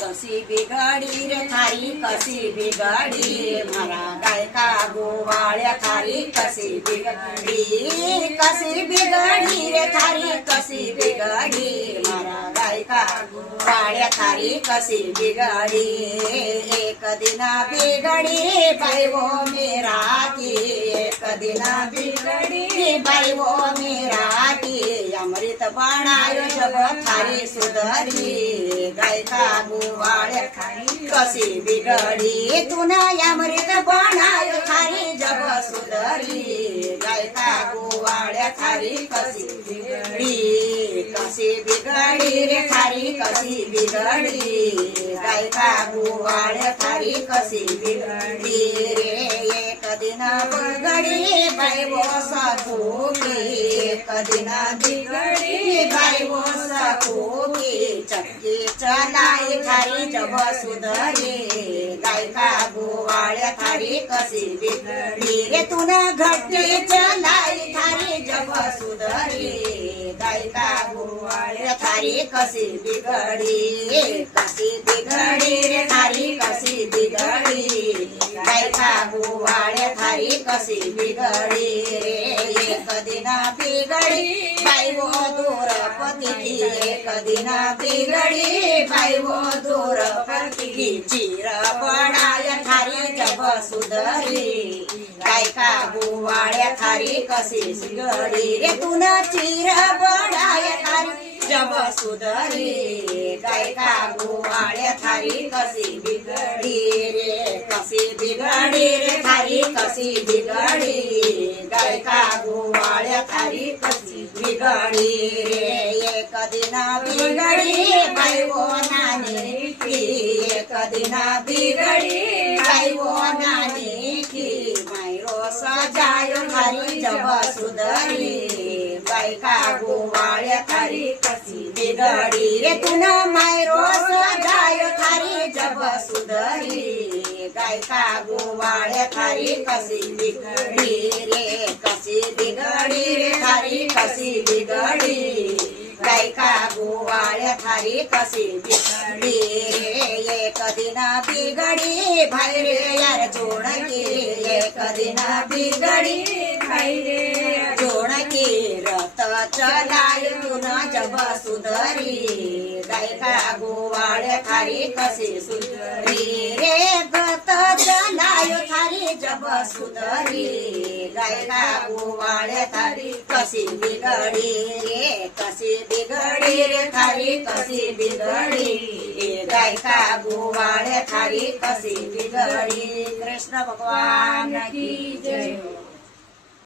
कशी बिघडी रे थारी कशी बिघडी मला गायका गोवाळ्या थारी कशी बिघडी कशी बिघडी रे थारी कशी बिघडी मला गायका गोवाळ्या थारी कशी बिघडी एक दिना बिघडी बाई वो मेरा की एक दिना बिघडी बाई वो मेरा की अमृत बनायो जब थारी सुधरी गायका गोवाळ्या थारी कशी बिघडी तुना अमृत बनायो थारी जब सुधरी गायका गोवाळ्या थारी कशी बिघडी कशी बिघडी रे थारी कशी बिघडी गायका गोवाळ्या थारी कशी बिघडी रे एक दिन बिघडी बाई वो सखोकी एक दिन बिघडी बाई वो सखोकी चक्की चलाई थारी जब सुधरी गायका गोवाळ्या थारी कशी बिघडी रे तुना घट्टी चलाई थारी जब सुधरी गायका गोवाळ्या थारी कशी बिघडी कशी बिघडी रे थारी कशी बिघडी गायका गोवाळ्या थारी कशी बिघडी रे एक दिना बिघडी बाई वो दूर पती एक दिना बिघडी बाई वो दूर पती चिर पडाय थारी जब सुधरी गायका गोवाळ्या थारी कशी बिघडी रे तुना चिर पडाय थारी जब सुधरी गायका गोवाळ्या थारी कशी बिघडी रे कशी बिघडी रे थारी कशी बिघडी गायका गोवाळ्या थारी कशी बिघडी रे एक दिना बिघडी बाई वो नानी की एक दिना बिघडी बाई वो नानी की मायरो सजायो थारी जब सुधरी गायका गोवाळ्या थारी कशी बिघडी रे तुना मायरो सजायो थारी जब सुधरी गायका गोवाळ्या थारी कशी बिघडी रे कशी बिघडी रे थारी कशी बिघडी गायका गोवाळ्या थारी कशी बिघडी रे एक दिना बिघडी भाई रे यार जोडकी एक दिना बिघडी भाई रे जोडकी रथ चलाय तुना जब सुधरी गायका गोवाळ्या थारी कशी सुधरी रे गत चलाय थारी जब सुधरी गायका गोवाळ्या थारी कशी बिघडी रे कशी बिघडी रे थारी कशी बिघडी गायका गोवाळ्या थारी कशी बिघडी कृष्ण भगवान की जय।